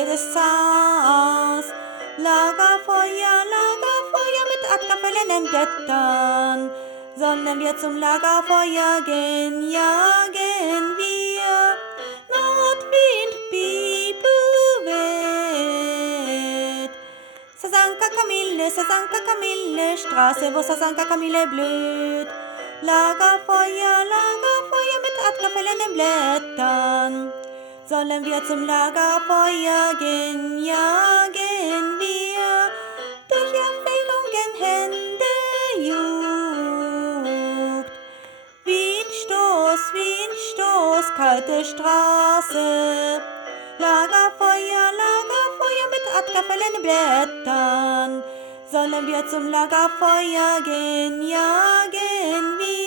Ecke des Zars. Lagerfeuer, Lagerfeuer mit abgefallenen Blättern. Sollen wir zum Lagerfeuer gehen, jagen wir. Nordwind, Bibel weht. Sasanka Kamille, Straße, wo Sasanka Kamille blüht. Lagerfeuer, Lagerfeuer mit abgefallenen Blättern. Sollen wir zum Lagerfeuer gehen, jagen wir. Durch Erfrierungen Hände juckt. Windstoß, kalte Straße. Lagerfeuer, Lagerfeuer mit abgefallenen Blättern. Sollen wir zum Lagerfeuer gehen, jagen wir.